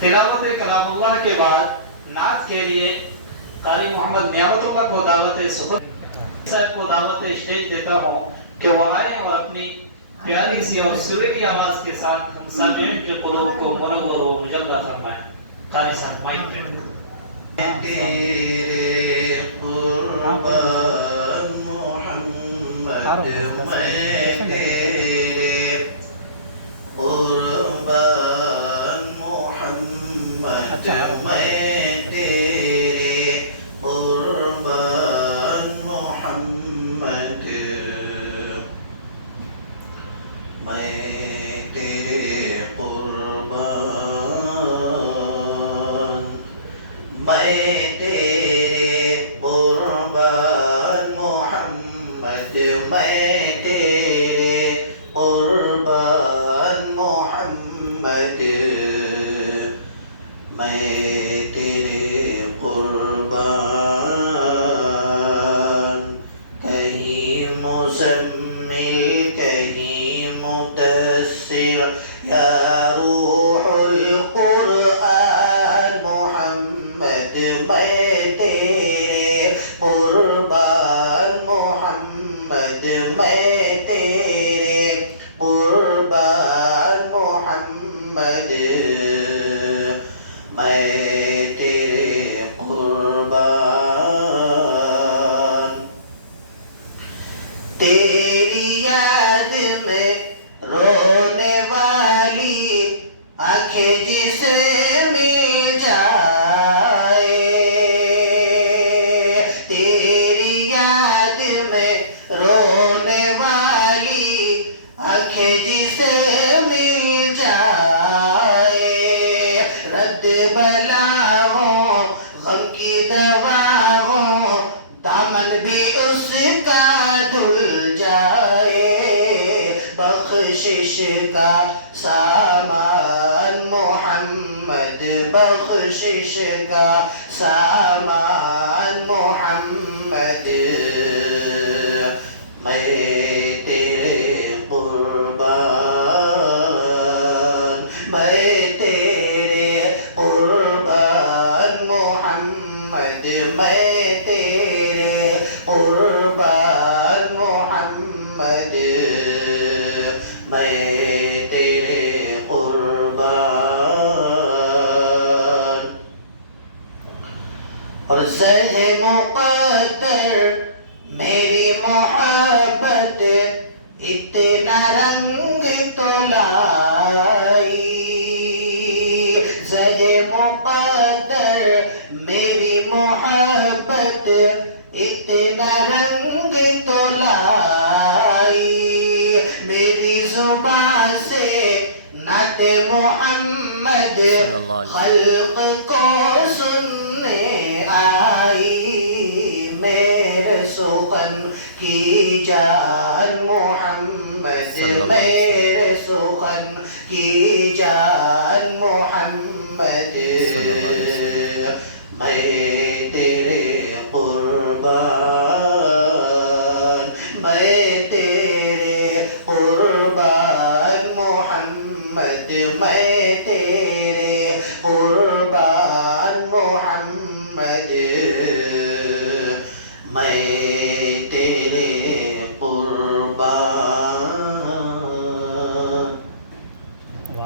تلاوت کلام اللہ کے بعد نعت کے لیے قاری محمد نعمت اللہ کو دعوت صاحب کو دعوت اسٹیج دیتا ہوں کہ وہ آئیں اور اپنی پیاری سی اور سریلی آواز کے ساتھ ہم سامعین کے قلوب کو منور و مجلہ فرمائیں. قاری صاحب مائک پہ. تیرے قربان محمد میں تیرے قربان محمد میں تیرے قربان محمد میں تیرے قربان میں تیرے قربان محمد میں تیرے قربان محمد میں تیرے قربان کہیں مزمل کہیں مدثر یا روح القرآن محمد میں تیرے قربان محمد میں تیرے قربان محمد میں تیرے قربان تیری یاد میں رونے والی آنکھیں جسے مل جائے تیری یاد میں رونے والی آنکھیں جسے مل جائے رد بلا ہو غم کی دوا ہو دامن بھی اس کا دھل جائے بخشش کا سامان محمد بخشش کا سامان محمد میں تیرے قربان میں تیرے قربان محمد میں تیرے قربان محمد میں تیرے قربان اور زہ مقدر میری محبت اتنا رنگ تو لائی زہ مقدر میری محبت اتنا رنگ تو لائی میری زبان سے نعت محمد خلق کو سننے آئی میرے سخن کی جان محمد میرے سخن کی جان محمد میں تیرے قربان میں تیرے قربان محمد میں تیرے قربان